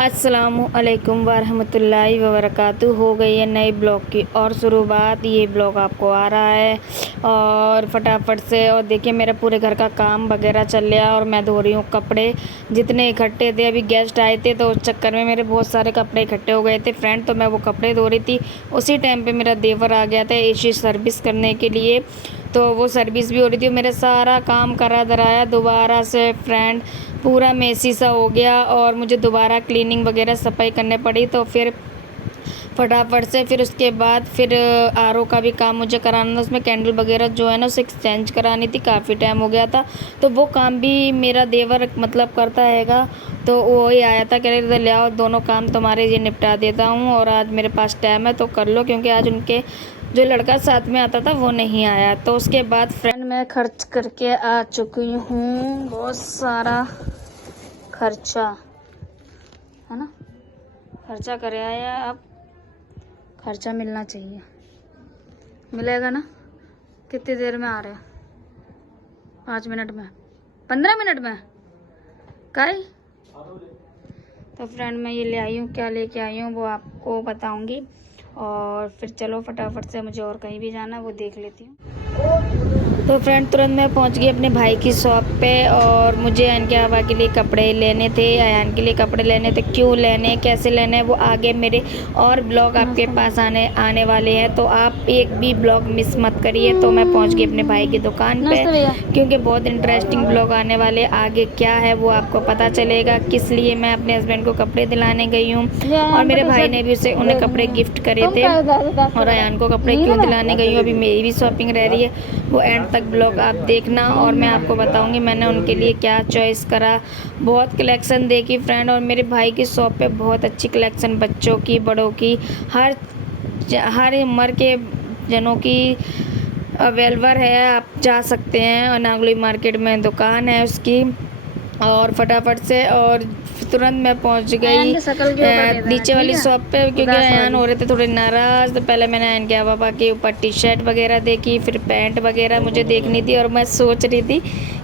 अस्सलामुअलैकुम वरहमतुल्लाहि वबरकातुहू। हो गई है नए ब्लॉग की और शुरुआत। ये ब्लॉग आपको आ रहा है और फटाफट से। और देखिए मेरा पूरे घर का काम वगैरह चल रहा है और मैं धो रही हूँ कपड़े जितने इकट्ठे थे। अभी गेस्ट आए थे तो उस चक्कर में मेरे बहुत सारे कपड़े इकट्ठे हो गए थे फ्रेंड। तो मैं वो कपड़े धो रही थी, उसी टाइम पे मेरा देवर आ गया था एसी सर्विस करने के लिए। तो वो सर्विस भी हो रही थी, मेरा सारा काम करा धराया दोबारा से फ्रेंड। पूरा मेसी सा हो गया और मुझे दोबारा क्लीनिंग वगैरह सफाई करने पड़ी। तो फिर फटाफट से फिर उसके बाद फिर आरओ का भी काम मुझे कराना था। उसमें कैंडल वगैरह जो है ना उसे एक्सचेंज करानी थी, काफ़ी टाइम हो गया था। तो वो काम भी मेरा देवर मतलब करता हैगा। तो वो ही आया था, कह रहे थे ले आओ दोनों काम तुम्हारे ये निपटा देता हूँ और आज मेरे पास टाइम है तो कर लो, क्योंकि आज उनके जो लड़का साथ में आता था वो नहीं आया। तो उसके बाद फ्रेंड मैं खर्च करके आ चुकी हूँ, बहुत सारा खर्चा है ना, खर्चा करे आया। अब खर्चा मिलना चाहिए, मिलेगा ना। कितनी देर में आ रहे हैं? 5 मिनट में, 15 मिनट में काई। तो फ्रेंड मैं ये ले आई हूँ, क्या लेके आई हूँ वो आपको बताऊंगी। और फिर चलो फटाफट से, मुझे और कहीं भी जाना वो देख लेती हूँ। तो फ्रेंड तुरंत मैं पहुंच गई अपने भाई की शॉप पे और मुझे अयान के आवा के लिए कपड़े लेने थे। अयान के लिए कपड़े लेने थे, क्यों लेने कैसे लेने वो आगे मेरे और ब्लॉग आपके पास आने वाले हैं। तो आप एक भी ब्लॉग मिस मत करिए। तो मैं पहुंच गई अपने भाई की दुकान पे, क्योंकि बहुत इंटरेस्टिंग ब्लॉग आने वाले। आगे क्या है वो आपको पता चलेगा, किस लिए मैं अपने हस्बैंड को कपड़े दिलाने गई हूँ। और मेरे भाई ने भी उन्हें कपड़े गिफ्ट करे थे और अयान को कपड़े क्यों दिलाने गई हूँ। अभी मेरी भी शॉपिंग रह रही है, वो एंड तक ब्लॉग आप देखना और मैं आपको बताऊंगी मैंने उनके लिए क्या चॉइस करा। बहुत कलेक्शन देखी फ्रेंड, और मेरे भाई की शॉप पे बहुत अच्छी कलेक्शन, बच्चों की बड़ों की हर उम्र के जनों की अवेलेबल है। आप जा सकते हैं और नागली मार्केट में दुकान है उसकी। और फटाफट से और तुरंत मैं पहुंच गई नीचे वाली शॉप पे, क्योंकि अयान हो रहे थे थोड़े नाराज़। तो पहले मैंने अयान के पापा के ऊपर टी शर्ट वगैरह देखी, फिर पैंट वगैरह मुझे देखनी थी। और मैं सोच रही थी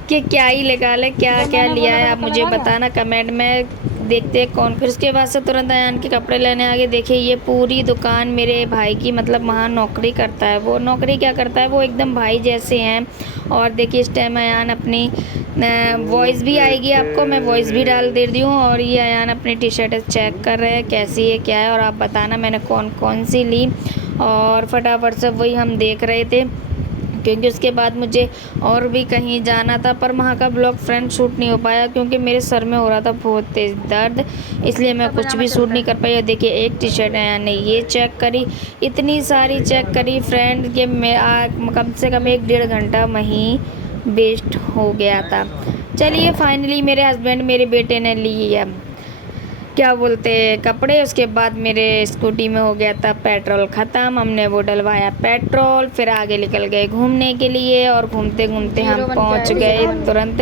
कि क्या ही लगा ले, क्या क्या लिया है आप मुझे बताना कमेंट में, देखते हैं कौन। फिर उसके बाद से तुरंत अयान के कपड़े लेने आ गए। देखिए ये पूरी दुकान मेरे भाई की, मतलब वहाँ नौकरी करता है वो। नौकरी क्या करता है वो, एकदम भाई जैसे हैं। और देखिए इस टाइम अयान अपनी वॉइस भी आएगी आपको, मैं वॉइस भी डाल दे रही हूँ। और ये अयान अपनी टी शर्ट चेक कर रहे हैं कैसी है क्या है, और आप बताना मैंने कौन कौन सी ली। और फटाफट से वही हम देख रहे थे, क्योंकि उसके बाद मुझे और भी कहीं जाना था, पर वहाँ का ब्लॉग फ्रेंड शूट नहीं हो पाया क्योंकि मेरे सर में हो रहा था बहुत तेज़ दर्द, इसलिए मैं कुछ भी शूट नहीं कर पाई। और देखिए एक टी शर्ट है ने ये चेक करी, इतनी सारी चेक करी फ्रेंड कि मैं कम से कम 1-1.5 घंटा वहीं वेस्ट हो गया था। चलिए फाइनली मेरे हस्बैंड मेरे बेटे ने ली है क्या बोलते कपड़े। उसके बाद मेरे स्कूटी में हो गया था पेट्रोल ख़त्म, हमने वो डलवाया पेट्रोल, फिर आगे निकल गए घूमने के लिए। और घूमते घूमते हम पहुंच गए तुरंत,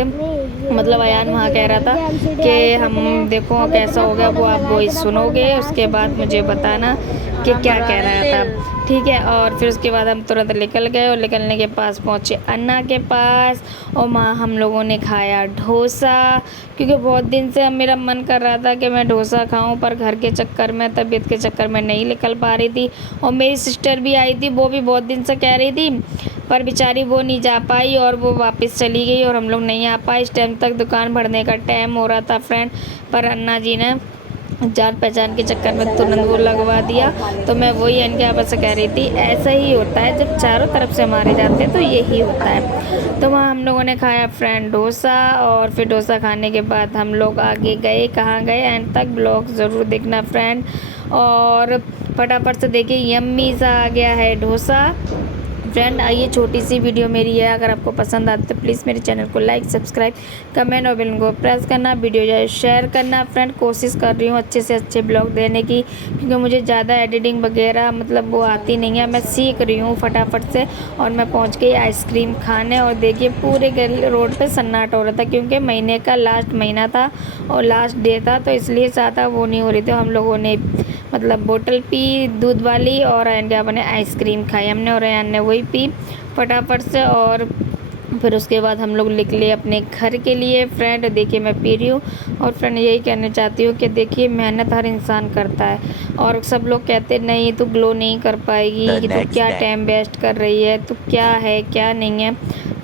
मतलब अयान वहाँ कह रहा था कि हम देखो कैसा हो गया, वो आप वॉइस सुनोगे उसके बाद मुझे बताना कि क्या कह रहा था, ठीक है। और फिर उसके बाद हम तुरंत निकल गए और निकलने के पास पहुँचे अन्ना के पास। और वहाँ हम लोगों ने खाया डोसा, क्योंकि बहुत दिन से मेरा मन कर रहा था कि मैं डोसा खाऊं, पर घर के चक्कर में, तबीयत के चक्कर में नहीं निकल पा रही थी। और मेरी सिस्टर भी आई थी, वो भी बहुत दिन से कह रही थी, पर बेचारी वो नहीं जा पाई और वो वापस चली गई और हम लोग नहीं आ पाए। इस टाइम तक दुकान भरने का टाइम हो रहा था फ्रेंड, पर अन्ना जी ने जान पहचान के चक्कर में तुरंत वो लगवा दिया। तो मैं वही इनके आपस से कह रही थी, ऐसा ही होता है जब चारों तरफ से मारे जाते हैं तो यही होता है। तो वहाँ हम लोगों ने खाया फ्रेंड डोसा, और फिर डोसा खाने के बाद हम लोग आगे गए, कहाँ गए एंड तक ब्लॉग ज़रूर देखना फ्रेंड। और फटाफट से देखिए यम्मी सा आ गया है डोसा फ्रेंड। आइए छोटी सी वीडियो मेरी है, अगर आपको पसंद आती तो प्लीज़ मेरे चैनल को लाइक सब्सक्राइब कमेंट और बेल को प्रेस करना, वीडियो शेयर करना फ्रेंड। कोशिश कर रही हूँ अच्छे से अच्छे ब्लॉग देने की, क्योंकि मुझे ज़्यादा एडिटिंग वगैरह मतलब वो आती नहीं है, मैं सीख रही हूँ फटाफट से। और मैं पहुँच गई आइसक्रीम खाने, और देखिए पूरे रोड पर सन्नाटा हो रहा था, क्योंकि महीने का लास्ट महीना था और लास्ट डे था, तो इसलिए ज़्यादा वो नहीं हो रही थी। हम लोगों ने मतलब बोतल पी दूध वाली, और अयान के आपने आइसक्रीम खाई हमने, और अयान ने वही पी फटाफट से। और फिर उसके बाद हम लोग निकले अपने घर के लिए। फ्रेंड देखिए मैं पी रही हूँ, और फ्रेंड यही कहना चाहती हूँ कि देखिए मेहनत हर इंसान करता है, और सब लोग कहते नहीं तू ग्लो नहीं कर पाएगी, कि तू क्या टाइम वेस्ट कर रही है, तू क्या है क्या नहीं है,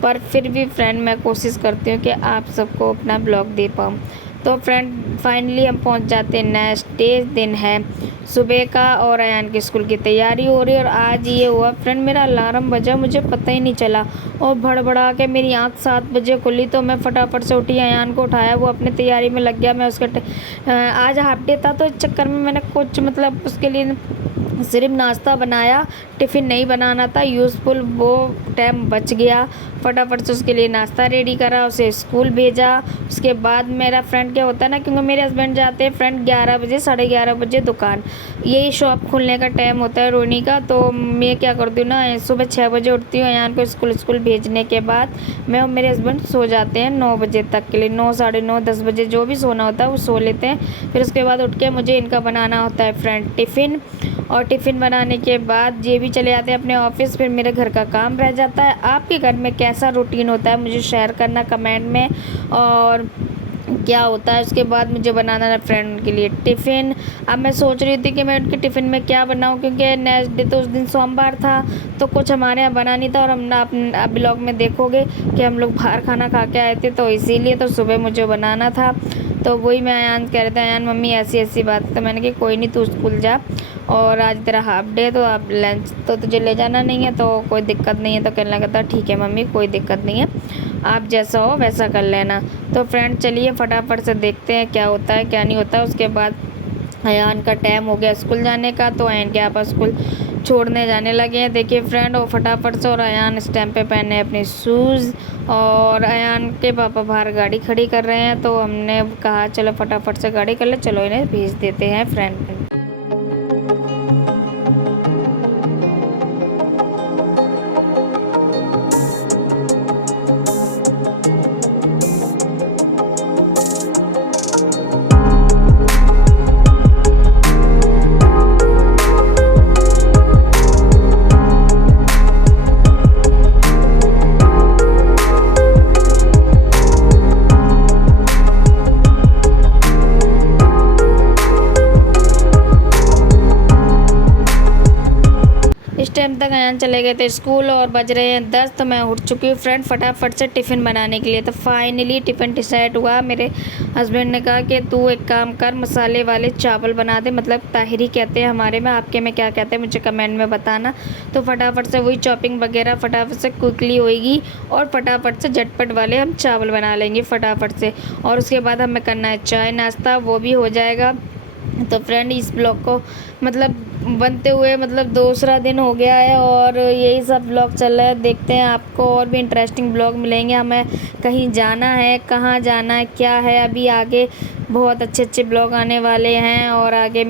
पर फिर भी फ्रेंड मैं कोशिश करती हूँ कि आप सबको अपना ब्लॉग दे पाऊँ। तो फ्रेंड फाइनली हम पहुँच जाते हैं, नेक्स्ट डे दिन है सुबह का, और अयान की स्कूल की तैयारी हो रही है। और आज ये हुआ फ्रेंड, मेरा अलार्म बजा, मुझे पता ही नहीं चला, और भड़बड़ा के मेरी आँख 7 बजे खुली, तो मैं फटाफट से उठी, अयान को उठाया, वो अपनी तैयारी में लग गया। मैं उसके आज हाफ डे था, तो इस चक्कर में मैंने कुछ मतलब उसके लिए सिर्फ नाश्ता बनाया, टिफ़िन नहीं बनाना था, यूज़फुल वो टाइम बच गया। फटाफट से उसके लिए नाश्ता रेडी करा, उसे स्कूल भेजा। उसके बाद मेरा फ्रेंड क्या होता है ना, क्योंकि मेरे हस्बैंड जाते हैं फ्रेंड 11 बजे 11:30 बजे दुकान, यही शॉप खुलने का टाइम होता है रोनी का। तो मैं क्या करती हूँ ना, सुबह 6 बजे उठती हूँ, अयान को स्कूल भेजने के बाद मैं और मेरे हस्बैंड सो जाते हैं 9 बजे तक के लिए, 9, 9:30, 10 बजे जो भी सोना होता है वो सो लेते हैं। फिर उसके बाद उठ के मुझे इनका बनाना होता है फ्रेंड टिफ़िन, और टिफ़िन बनाने के बाद ये भी चले जाते हैं अपने ऑफिस। फिर मेरे घर का काम रह जाता है। आपके घर में कैसा रूटीन होता है मुझे शेयर करना कमेंट में, और क्या होता है उसके बाद मुझे बनाना है फ्रेंड के लिए टिफ़िन। अब मैं सोच रही थी कि मैं उनके टिफ़िन में क्या बनाऊं, क्योंकि नेक्स्ट डे तो उस दिन सोमवार था, तो कुछ हमारे यहाँ बना नहीं था, और हम ना अपने ब्लॉग में देखोगे कि हम लोग बाहर खाना खा के आए थे, तो इसीलिए तो सुबह मुझे बनाना था। तो वही मैं अयान कह रहे थे, अयान मम्मी ऐसी ऐसी बात, तो मैंने कहा कोई नहीं तू स्कूल जा, और आज तेरा हाफ डे, तो आप लंच तो तुझे ले जाना नहीं है, तो कोई दिक्कत नहीं है। तो कहने लगा था ठीक है मम्मी कोई दिक्कत नहीं है, आप जैसा हो वैसा कर लेना। तो फ्रेंड चलिए फटाफट से देखते हैं क्या होता है क्या नहीं होता। उसके बाद अयान का टाइम हो गया स्कूल जाने का, तो अयान के आप स्कूल छोड़ने जाने लगे हैं। देखिए फ्रेंड और फटाफट से, और अयान इस टाइम पे पहने अपने शूज़, और अयान के पापा बाहर गाड़ी खड़ी कर रहे हैं, तो हमने कहा चलो फटाफट से गाड़ी कर ले, चलो इन्हें भेज देते हैं फ्रेंड। इस टाइम तक अयान चले गए थे स्कूल, और बज रहे हैं 10, तो मैं उठ चुकी हूँ फ्रेंड फटाफट से टिफ़िन बनाने के लिए। तो फाइनली टिफ़िन डिसाइड हुआ। मेरे हस्बैंड ने कहा कि तू एक काम कर, मसाले वाले चावल बना दे, मतलब ताहिरी कहते हैं हमारे में, आपके में क्या कहते हैं मुझे कमेंट में बताना। तो फटाफट से वही चॉपिंग वगैरह फटाफट से क्विकली होएगी, और फटाफट से झटपट वाले हम चावल बना लेंगे फटाफट से। और उसके बाद हमें करना है चाय नाश्ता, वो भी हो जाएगा। तो फ्रेंड इस ब्लॉग को मतलब बनते हुए मतलब दूसरा दिन हो गया है, और यही सब ब्लॉग चल रहा है। देखते हैं आपको और भी इंटरेस्टिंग ब्लॉग मिलेंगे। हमें कहीं जाना है, कहाँ जाना है, क्या है, अभी आगे बहुत अच्छे अच्छे ब्लॉग आने वाले हैं, और आगे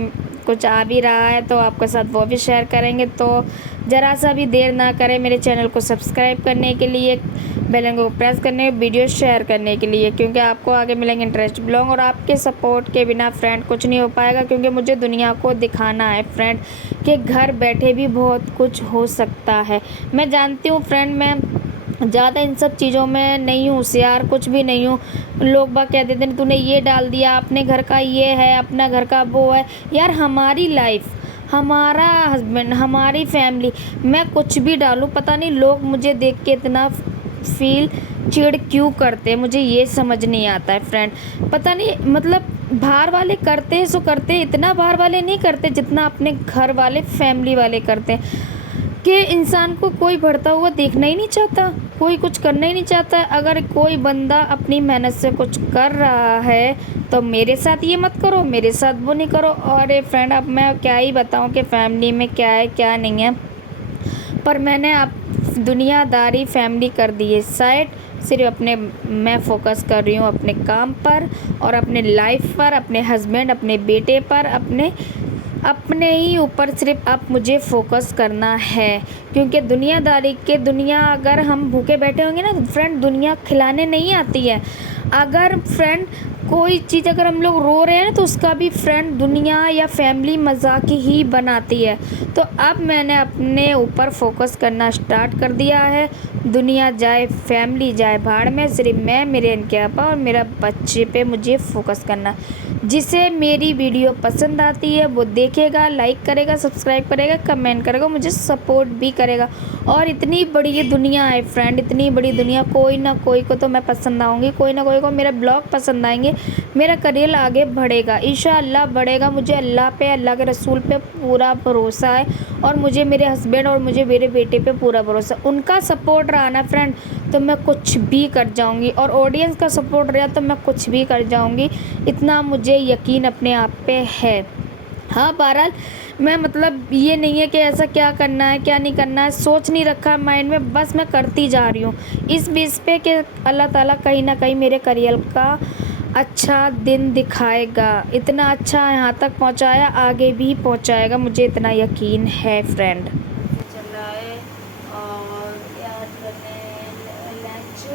कुछ आ भी रहा है, तो आपके साथ वो भी शेयर करेंगे। तो ज़रा सा भी देर ना करें मेरे चैनल को सब्सक्राइब करने के लिए, बेल आइकन को प्रेस करने, वीडियो शेयर करने के लिए, क्योंकि आपको आगे मिलेंगे इंटरेस्ट ब्लॉग। और आपके सपोर्ट के बिना फ्रेंड कुछ नहीं हो पाएगा, क्योंकि मुझे दुनिया को दिखाना है फ्रेंड कि घर बैठे भी बहुत कुछ हो सकता है। मैं जानती हूँ फ्रेंड, मैं ज़्यादा इन सब चीज़ों में नहीं हूँ होशियार, कुछ भी नहीं हूँ। लोग बाग कह देते हैं तूने ये डाल दिया, अपने घर का ये है, अपना घर का वो है। यार हमारी लाइफ, हमारा हस्बैंड, हमारी फैमिली, मैं कुछ भी डालूँ, पता नहीं लोग मुझे देख के इतना फील चिढ़ क्यों करते हैं, मुझे ये समझ नहीं आता है फ्रेंड। पता नहीं मतलब बाहर वाले करते हैं सो करते हैं, इतना बाहर वाले नहीं करते जितना अपने घर वाले फैमिली वाले करते हैं, कि इंसान को कोई बढ़ता हुआ देखना ही नहीं चाहता, कोई कुछ करना ही नहीं चाहता। अगर कोई बंदा अपनी मेहनत से कुछ कर रहा है तो मेरे साथ ये मत करो, मेरे साथ वो नहीं करो। और ये फ्रेंड अब मैं क्या ही बताऊं कि फैमिली में क्या है क्या नहीं है, पर मैंने अब दुनियादारी फैमिली कर दी है साइड, सिर्फ अपने मैं फ़ोकस कर रही हूँ अपने काम पर और अपने लाइफ पर, अपने हस्बैंड, अपने बेटे पर, अपने ही ऊपर सिर्फ अब मुझे फ़ोकस करना है। क्योंकि दुनिया अगर हम भूखे बैठे होंगे ना तो फ्रेंड दुनिया खिलाने नहीं आती है। अगर फ्रेंड कोई चीज़ अगर हम लोग रो रहे हैं ना तो उसका भी फ्रेंड दुनिया या फैमिली मजाक ही बनाती है। तो अब मैंने अपने ऊपर फोकस करना स्टार्ट कर दिया है। दुनिया जाए फैमिली जाए भाड़ में, सिर्फ मैं, मेरे इनके आपा और मेरा बच्चे पे मुझे फोकस करना। जिसे मेरी वीडियो पसंद आती है वो देखेगा, लाइक करेगा, सब्सक्राइब करेगा, कमेंट करेगा, मुझे सपोर्ट भी करेगा। और इतनी बड़ी ये दुनिया है फ्रेंड, इतनी बड़ी दुनिया, कोई ना कोई को तो मैं पसंद आऊँगी, कोई ना कोई को मेरा ब्लॉग पसंद आएंगे, मेरा करियर आगे बढ़ेगा, इंशाअल्लाह बढ़ेगा। मुझे अल्लाह पे, अल्लाह के रसूल पे पूरा भरोसा है और मुझे मेरे हस्बैंड और मुझे मेरे बेटे पे पूरा भरोसा। उनका सपोर्ट रहा ना फ्रेंड तो मैं कुछ भी कर जाऊंगी, और ऑडियंस का सपोर्ट रहा तो मैं कुछ भी कर जाऊंगी, इतना मुझे यकीन अपने आप पे है। हाँ बहरहाल मैं मतलब ये नहीं है कि ऐसा क्या करना है क्या नहीं करना है, सोच नहीं रखा माइंड में, बस मैं करती जा रही हूँ इस बेस पे कि अल्लाह ताला कहीं ना कहीं मेरे करियर का अच्छा दिन दिखाएगा। इतना अच्छा यहाँ तक पहुँचाया, आगे भी पहुँचाएगा, मुझे इतना यकीन है फ्रेंड। चल रहा है और क्या करने लंच,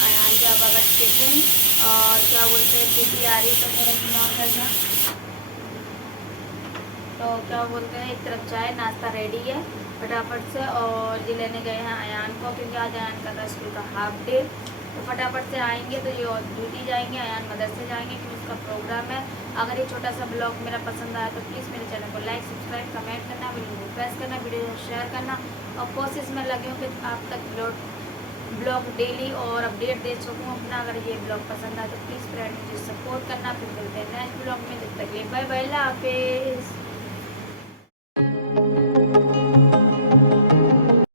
आयान का बगट टिफिन और क्या बोलते हैं किसी आ रही तो थोड़ा इग्नोर करना। तो क्या बोलते हैं एक तरफ चाय नाश्ता रेडी है फटाफट से, और ये लेने गए हैं अयान को क्योंकि आज अयान का था स्कूल का हाफ डे। तो फटाफट से आएंगे तो ये और ड्यूटी जाएंगे, अयान मदरसे जाएंगे क्योंकि उसका प्रोग्राम है। अगर ये छोटा सा ब्लॉग मेरा पसंद आया तो प्लीज़ मेरे चैनल को लाइक सब्सक्राइब कमेंट करना, वीडियो को प्रेस करना, वीडियो को शेयर करना, और कोशिश में लगे हूँ कि आप तक ब्लॉग डेली और अपडेट दे सकूँ अपना। अगर ये ब्लॉग पसंद आए तो प्लीज़ फ्रेंड मुझे सपोर्ट करना। फिर मिलते हैं नेक्स्ट ब्लॉग में, जब तक ये बाय बाय, अल्लाह हाफिज़।